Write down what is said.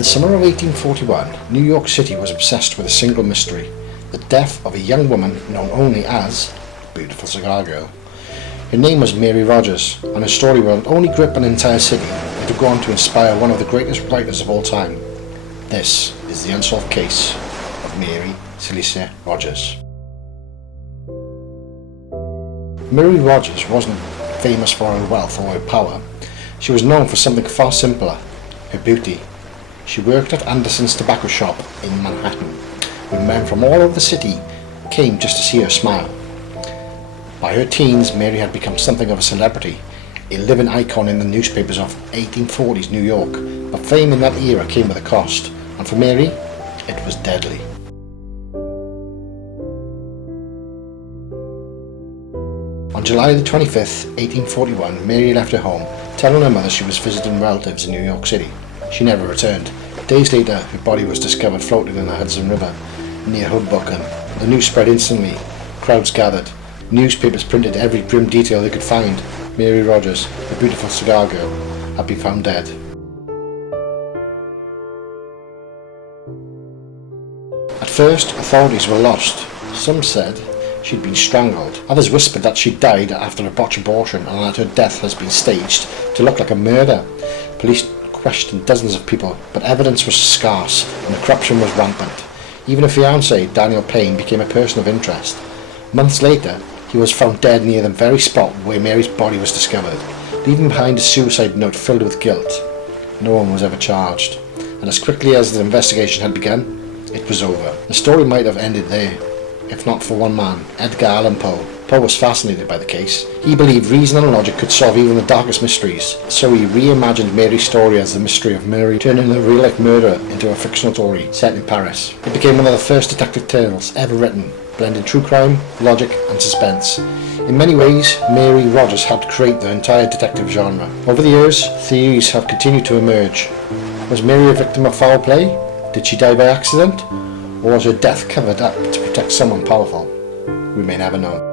the summer of 1841, New York City was obsessed with a single mystery, the death of a young woman known only as Beautiful Cigar Girl. Her name was Mary Rogêt, and her story will not only grip an entire city, but would go on to inspire one of the greatest writers of all time. This is the unsolved case of Mary Rogêt. Mary Rogêt wasn't famous for her wealth or her power. She was known for something far simpler, her beauty. She worked at Anderson's tobacco shop in Manhattan, when men from all over the city came just to see her smile. By her teens, Mary had become something of a celebrity, a living icon in the newspapers of 1840s New York, but fame in that era came with a cost, and for Mary, it was deadly. On July the 25th, 1841, Mary left her home, telling her mother she was visiting relatives in New York City. She never returned. Days later, her body was discovered floating in the Hudson River near Hoboken. The news spread instantly. Crowds gathered. Newspapers printed every grim detail they could find. Mary Rogêt, the beautiful cigar girl, had been found dead. At first, authorities were lost. Some said she'd been strangled. Others whispered that she died after a botched abortion and that her death has been staged to look like a murder. Police questioned dozens of people, but evidence was scarce and the corruption was rampant. Even her fiancé, Daniel Payne, became a person of interest. Months later, he was found dead near the very spot where Mary's body was discovered, leaving behind a suicide note filled with guilt. No one was ever charged, and as quickly as the investigation had begun, it was over. The story might have ended there, if not for one man, Edgar Allan Poe. Poe was fascinated by the case. He believed reason and logic could solve even the darkest mysteries, so he reimagined Mary's story as the Mystery of Marie, turning the real-life murder into a fictional story set in Paris. It became one of the first detective tales ever written, blending true crime, logic and suspense. In many ways, Mary Rogêt helped create the entire detective genre. Over the years, theories have continued to emerge. Was Mary a victim of foul play? Did she die by accident? Or was her death covered up to protect someone powerful? We may never know.